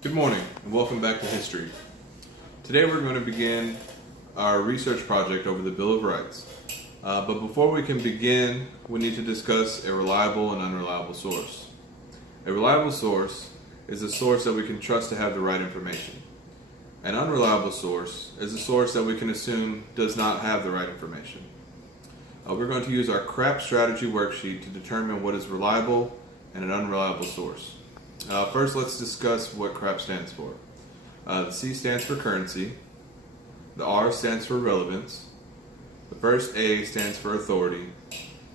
Good morning and welcome back to History. Today we're going to begin our research project over the Bill of Rights. But before we can begin, we need to discuss a reliable and unreliable source. A reliable source is a source that we can trust to have the right information. An unreliable source is a source that we can assume does not have the right information. We're going to use our CRAAP strategy worksheet to determine what is reliable and an unreliable source. First, let's discuss what CRAAP stands for. The C stands for currency, the R stands for relevance, the first A stands for authority,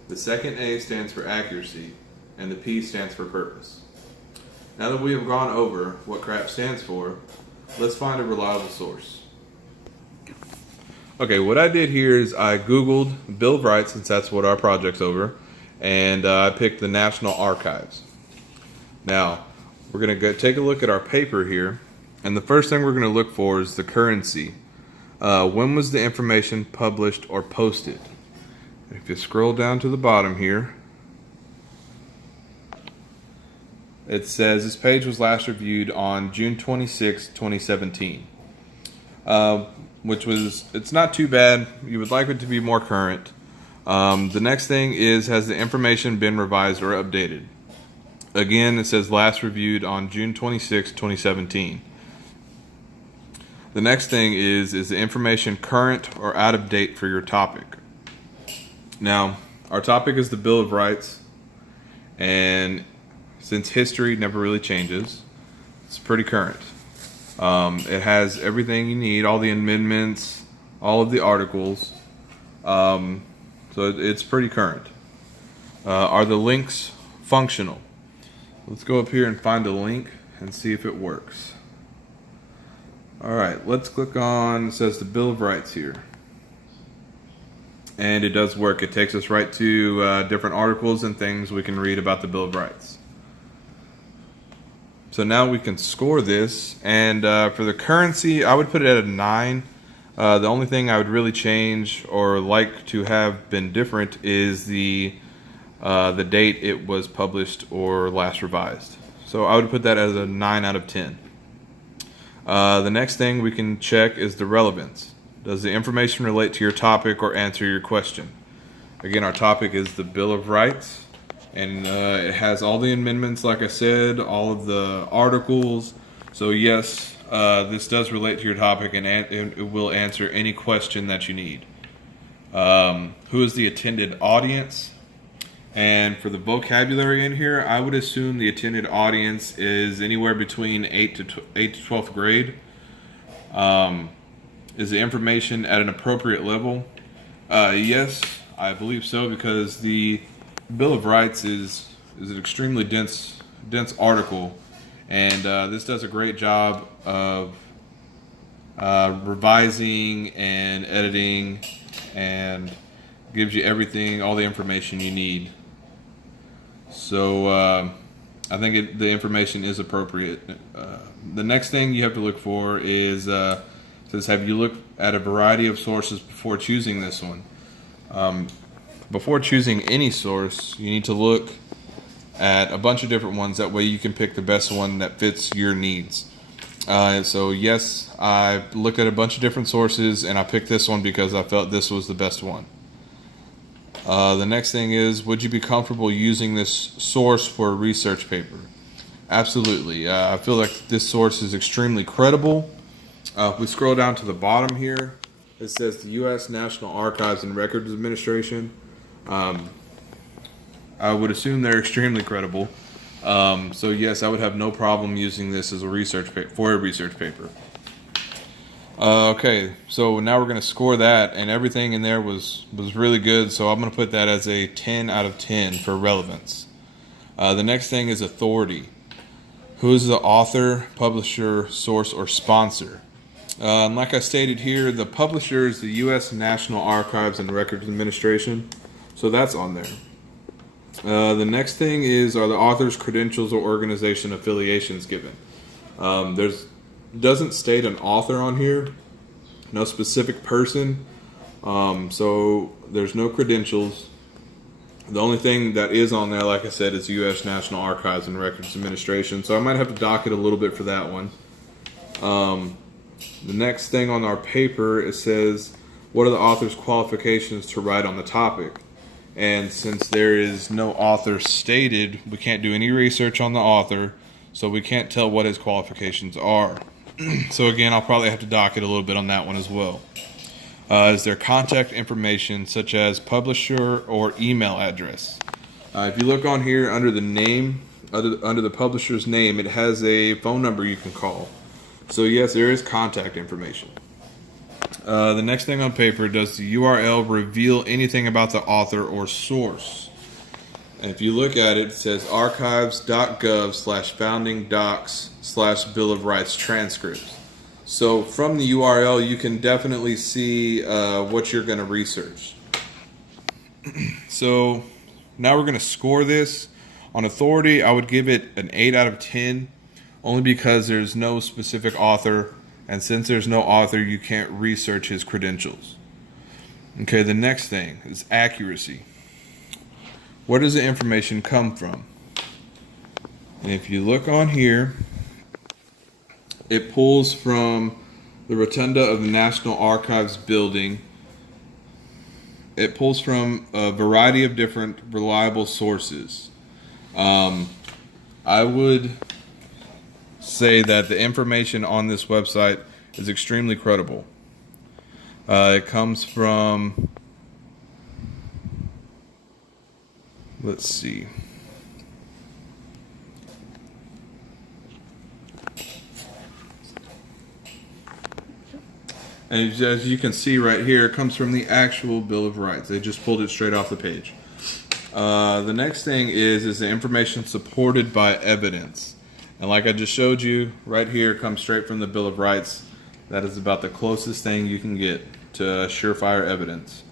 the second A stands for accuracy, and the P stands for purpose. Now that we have gone over what CRAAP stands for, let's find a reliable source. Okay, what I did here is I Googled Bill of Rights, since that's what our project's over, and I picked the National Archives. Now, we're going to go take a look at our paper here, and the first thing we're going to look for is the currency. When was the information published or posted? If you scroll down to the bottom here, it says this page was last reviewed on June 26, 2017. It's not too bad. You would like it to be more current. The next thing is, has the information been revised or updated? Again, it says last reviewed on June 26, 2017. The next thing is the information current or out of date for your topic? Now, our topic is the Bill of Rights, and since history never really changes, it's pretty current. It has everything you need, all the amendments, all of the articles, so it's pretty current. Are the links functional? Let's go up here and find a link and see if it works. Alright, let's click on, it says the Bill of Rights here. And it does work. It takes us right to different articles and things we can read about the Bill of Rights. So now we can score this, and for the currency, I would put it at a 9. The only thing I would really change or like to have been different is the date it was published or last revised. So I would put that as a 9 out of 10. The next thing we can check is the relevance. Does the information relate to your topic or answer your question? Again, our topic is the Bill of Rights, and it has all the amendments, like I said, all of the articles. So yes, this does relate to your topic, and it will answer any question that you need. Who is the attended audience? And for the vocabulary in here, I would assume the attended audience is anywhere between 8 to 12th grade. Is the information at an appropriate level? Yes, I believe so, because the Bill of Rights is an extremely dense article, and this does a great job of revising and editing, and gives you everything, all the information you need. So I think the information is appropriate. The next thing you have to look for is says, have you looked at a variety of sources before choosing this one? Before choosing any source, you need to look at a bunch of different ones. That way you can pick the best one that fits your needs. So yes, I looked at a bunch of different sources, and I picked this one because I felt this was the best one. The next thing is, would you be comfortable using this source for a research paper? Absolutely. I feel like this source is extremely credible. If we scroll down to the bottom here, it says the U.S. National Archives and Records Administration. I would assume they're extremely credible. So yes, I would have no problem using this as a research for a research paper. Okay, so now we're going to score that, and everything in there was really good, so I'm going to put that as a 10 out of 10 for relevance. The next thing is authority. Who is the author, publisher, source, or sponsor? And like I stated here, the publisher is the U.S. National Archives and Records Administration, so that's on there. The next thing is, are the author's credentials or organization affiliations given? Doesn't state an author on here, no specific person, so there's no credentials. The only thing that is on there, like I said, is U.S. National Archives and Records Administration. So I might have to dock it a little bit for that one. The next thing on our paper, it says, what are the author's qualifications to write on the topic? And since there is no author stated, we can't do any research on the author, so we can't tell what his qualifications are. So again, I'll probably have to dock it a little bit on that one as well. Is there contact information such as publisher or email address? If you look on here under the name, under the publisher's name, it has a phone number you can call. So yes, there is contact information. The next thing on paper, does the URL reveal anything about the author or source? And if you look at it, it says archives.gov/founding-docs/Bill of Rights transcripts. So from the URL, you can definitely see what you're going to research. So now we're going to score this. On authority, I would give it an 8 out of 10, only because there's no specific author. And since there's no author, you can't research his credentials. Okay, the next thing is accuracy. Where does the information come from? And if you look on here, it pulls from the rotunda of the National Archives building. It pulls from a variety of different reliable sources. I would say that the information on this website is extremely credible. It comes from, let's see. And as you can see right here, it comes from the actual Bill of Rights. They just pulled it straight off the page. The next thing is the information supported by evidence. And like I just showed you, right here comes straight from the Bill of Rights. That is about the closest thing you can get to surefire evidence.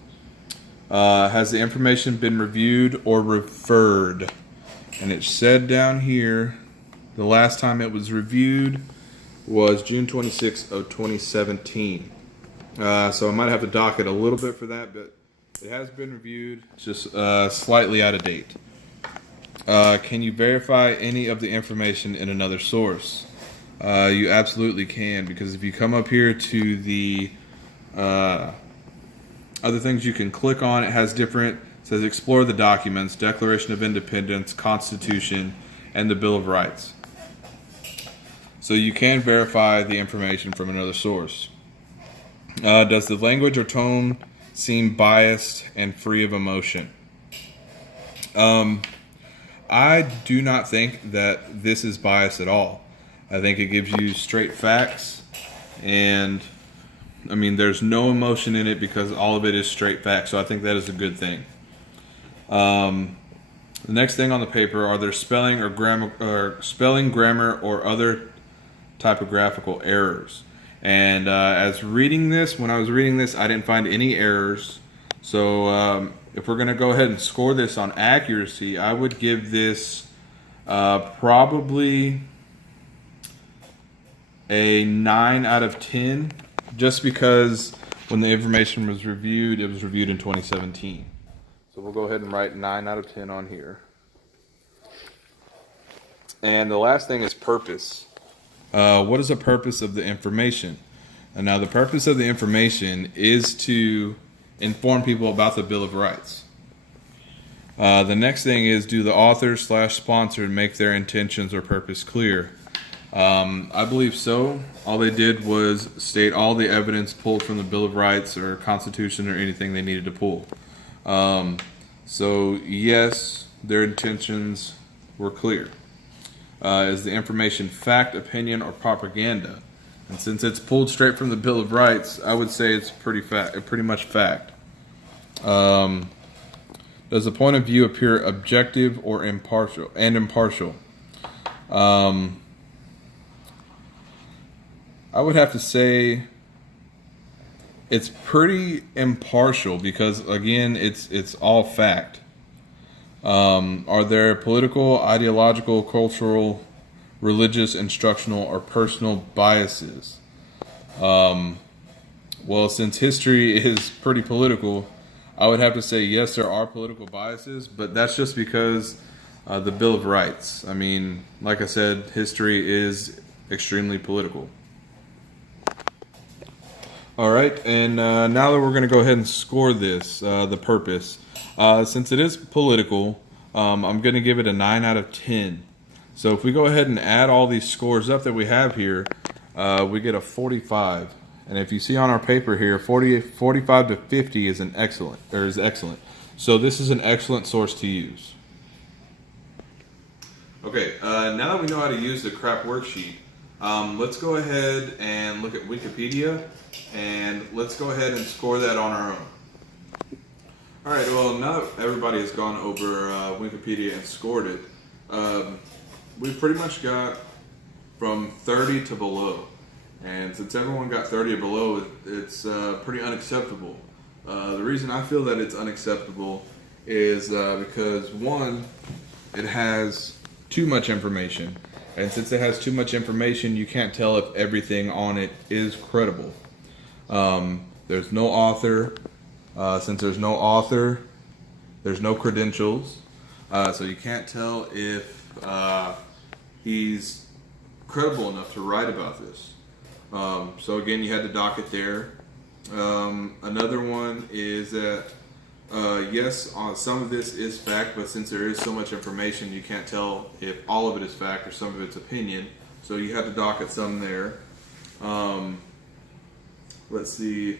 Has the information been reviewed or referred? And it said down here, the last time it was reviewed was June 26th of 2017. So I might have to dock it a little bit for that, but it has been reviewed. It's just slightly out of date. Can you verify any of the information in another source? You absolutely can, because if you come up here to the other things you can click on, it has different, it says explore the documents, Declaration of Independence, Constitution, and the Bill of Rights. So you can verify the information from another source. Does the language or tone seem biased and free of emotion? I do not think that this is biased at all. I think it gives you straight facts, and I mean, there's no emotion in it because all of it is straight facts. So I think that is a good thing. The next thing on the paper, are there spelling or grammar, or other typographical errors? And when I was reading this, I didn't find any errors. So if we're going to go ahead and score this on accuracy, I would give this probably a 9 out of 10, just because when the information was reviewed, it was reviewed in 2017. So we'll go ahead and write 9 out of 10 on here. And the last thing is purpose. What is the purpose of the information? And now the purpose of the information is to inform people about the Bill of Rights. The next thing is, do the author/sponsor make their intentions or purpose clear? I believe so. All they did was state all the evidence pulled from the Bill of Rights or Constitution or anything they needed to pull. So yes, their intentions were clear. Is the information fact, opinion, or propaganda? And since it's pulled straight from the Bill of Rights, I would say it's pretty much fact. Does the point of view appear objective or impartial? I would have to say it's pretty impartial because, again, it's all fact. Are there political, ideological, cultural, religious, instructional, or personal biases? Well, since history is pretty political, I would have to say yes, there are political biases, but that's just because the Bill of Rights. I mean, like I said, history is extremely political. All right, and now that we're going to go ahead and score this, the purpose. Since it is political, I'm going to give it a 9 out of 10. So if we go ahead and add all these scores up that we have here, we get a 45. And if you see on our paper here, 45 to 50 is excellent. So this is an excellent source to use. Okay, now that we know how to use the CRAAP worksheet, let's go ahead and look at Wikipedia, and let's go ahead and score that on our own. All right, well, now that everybody has gone over Wikipedia and scored it, we've pretty much got from 30 to below. And since everyone got 30 or below, it's pretty unacceptable. The reason I feel that it's unacceptable is because, one, it has too much information. And since it has too much information, you can't tell if everything on it is credible. There's no author. Since there's no author, there's no credentials. So you can't tell if he's credible enough to write about this. So again, you had the docket there. Another one is that yes, some of this is fact, but since there is so much information, you can't tell if all of it is fact or some of it's opinion. So you have to docket some there. Let's see.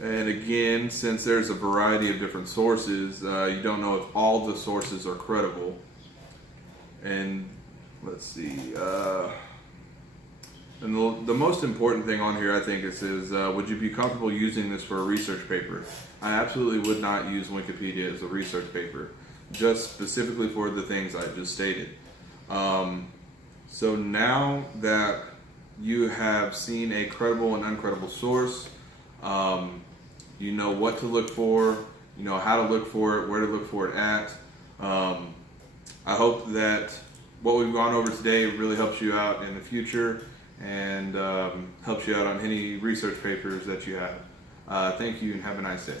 And again, since there's a variety of different sources, you don't know if all the sources are credible. And let's see. And the most important thing on here, I think, is would you be comfortable using this for a research paper? I absolutely would not use Wikipedia as a research paper, just specifically for the things I just stated. So now that you have seen a credible and uncredible source, you know what to look for, you know how to look for it, where to look for it at. I hope that what we've gone over today really helps you out in the future and helps you out on any research papers that you have. Thank you and have a nice day.